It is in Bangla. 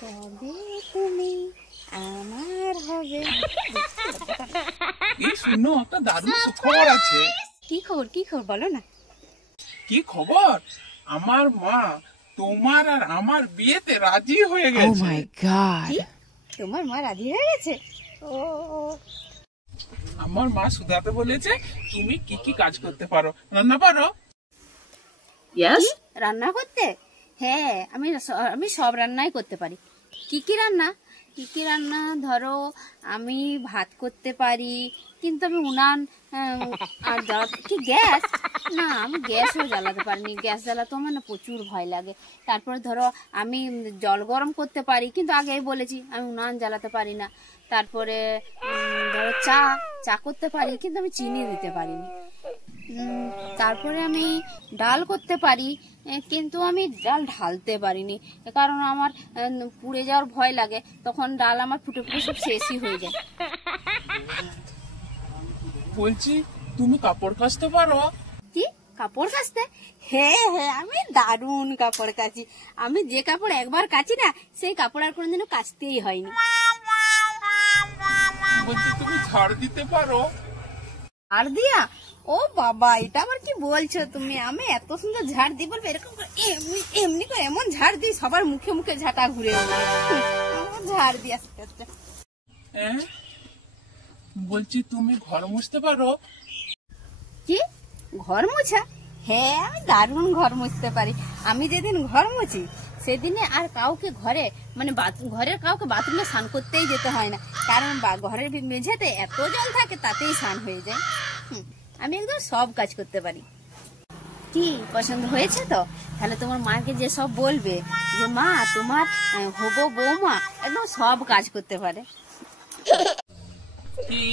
কবে তুমি আমার হবে। এই শুনো, একটা দারুণ সুখবর আছে। কি খবর বলো না। কি খবর? আমার মা তোমার আর আমার বিয়েতে রাজি হয়ে গেছে। কি? তোমার মা রাজি হয়ে গেছে? ও, আমার মা সুধাতে বলেছে তুমি কি কি কাজ করতে পারো। রান্না পারো? ইয়েস। রান্না করতে? হ্যাঁ, আমি সব রান্নাই করতে পারি। কি কি রান্না ধরো, আমি ভাত করতে পারি, কিন্তু আমি উনান আর কি গ্যাস না, আমি গ্যাসও জ্বালাতে পারিনি। গ্যাস জ্বালাতে আমার না প্রচুর ভয় লাগে। তারপরে ধরো আমি জল গরম করতে পারি, কিন্তু আগেই বলেছি আমি উনান জ্বালাতে পারি না। তারপরে ধরো চা করতে পারি, কিন্তু আমি চিনি দিতে পারিনি। তারপরে আমি ডাল করতে পারি, কিন্তু আমি ডাল ঢালতে পারিনি, কারণ আমার পুড়ে যাওয়ার ভয় লাগে। তখন ডাল আমার ফুটে ফুটে সব শেষই হয়ে যায়। বলছি তুমি কাপড় কাচতে পারো? কি? কাপড় কাচতে? হ্যাঁ, আমি দারুণ কাপড় কাচি। আমি যে কাপড় একবার কাচি না, সেই কাপড় আর কোনোদিনও কাচতেই হয়নি। বলছি তুমি ঝাড় দিতে পারো? ঝাড় দিয়া? ও বাবা, এটা আবার কি বলছো তুমি? আমি এত সুন্দর ঝাড় দিই বলবো? এরকম করে এমনি করে এমন ঝাড় দিই সবার মুখে মুখে ঝাঁটা ঘুরে ঝাড় দিয়ে আস্তে আস্তে। হ্যাঁ, বলছি তুমি ঘর মুছতে পারো? কি? ঘর মোছা? হ্যাঁ, আমি দারুণ ঘর মুছতে পারি। আমি যেদিন ঘর মুছি সেদিনে আর কাউকে ঘরের কাউকে বাথরুমে স্নান করতেই যেতে হয় না, কারণ ঘরের মেঝেতে এত জল থাকে, তাতেই স্নান হয়ে যায়। আমি একদম সব কাজ করতে পারি। কি পছন্দ হয়েছে তো? তাহলে তোমার মাকে যে সব বলবে যে মা তোমার হবো বৌমা একদম সব কাজ করতে পারে। কি?